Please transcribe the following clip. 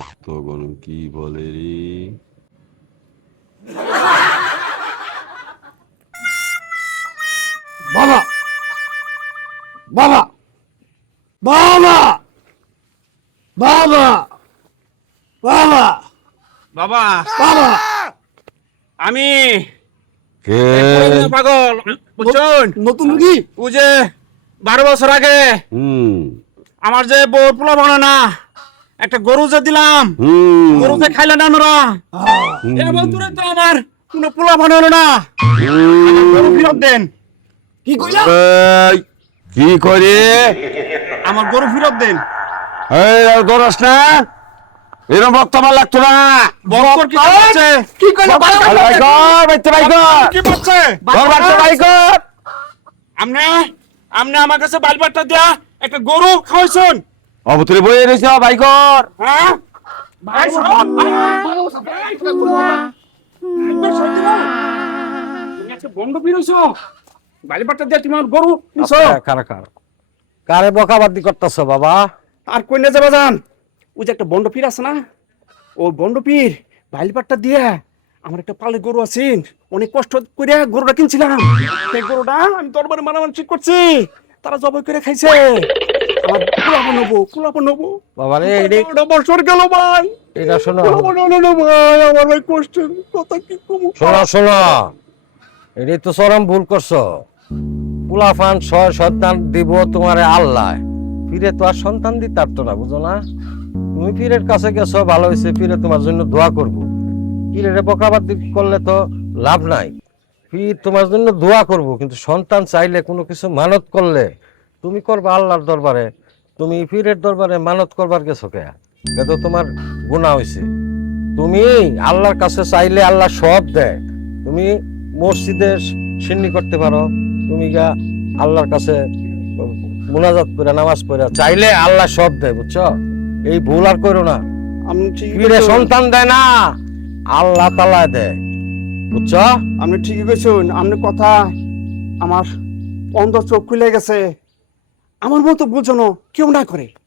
ভক্তগণ কি বলে রে? বাবা বাবা বাবা বাবা বাবা বাবা বাবা আমি কে? পাগল বুঝছেন নতুন কি ও যে 12 বছর আগে হুম আমার যে বউ পোলা বানো না একটা গরু যে দিলাম হুম গরুতে খাইলে না ওরা এবার দূরে তো আমার কোনো পোলা বানো হলো না আমার গরু ফেরত দেন কি কইলা এই, কি করে? আমার গরু ফেরত দেন এই আর দরস না, এরকম বক্তব্য লাগতো না। বক্কর কি করছে কি কইলা ভাই কর, বাইতে ভাই কর, কি করছে ঘর বাড়তে ভাই কর। আমনে আমনে আমার কাছে বালবাটটা দিয়া একটা গরু খাওয়াইছেন অবতরে বইয়ে রয়েছে ভাই কর। হ্যাঁ ভাই শোন তুমি একটা বন্ধ বিরইছো বালবাটটা দিয়া তুমি আমার গরু নিছো কারে বকাবাদি করতেছ বাবা আর কই না যাবা যান ওই যে একটা বন্ড পীর আছে না ও বন্ড পীর বাইলপাটটা দিয়ে আমার একটা পালের গরু আছেন অনেক কষ্ট করে গরুটা কিনছিলাম সেই গরুটা আমি দরবারে মানামান ঠিক করছি তারা জবাই করে খাইছে আমার কুলাপা নেবো বাবা রে এই বছর গেল ভাই এটা শোনো ভাই আমার ভাই কষ্টের কথা কি কমু শোনো শোনো এটাই তো চরম ভুল করছো পুলাফান ছয় সন্তান দিব তোমারে আল্লাহ ফিরে তো আর সন্তান দিতে পারতো না বুঝো না তুমি পীরের কাছে গেছো ভালো হয়েছে পীরে তোমার জন্য দোয়া করবো পীরের বকাবাদি করলে তো লাভ নাই পীর তোমার জন্য দোয়া করবো কিন্তু সন্তান চাইলে কোনো কিছু মানত করলে তুমি করবা আল্লাহর দরবারে তুমি পীরের দরবারে মানত করবার গেছো কে এটা তো তোমার গুনাহ হয়েছে তুমি আল্লাহর কাছে চাইলে আল্লাহ সব দেয় তুমি মসজিদে সিন্নি করতে পারো তুমি গা আল্লাহর কাছে মুনাজাত করে নামাজ পড়ে চাইলে আল্লাহ সব দেয় বুঝছো এই ভুল আর করো না আমি ঠিক পীরে সন্তান দেয় না আল্লাহ তাআলা দেয় বুঝছো আপনি ঠিকই কইছেন আপনার কথা আমার অন্ধ চোখ খুলে গেছে আমার মতো বুঝনো কেউ না করে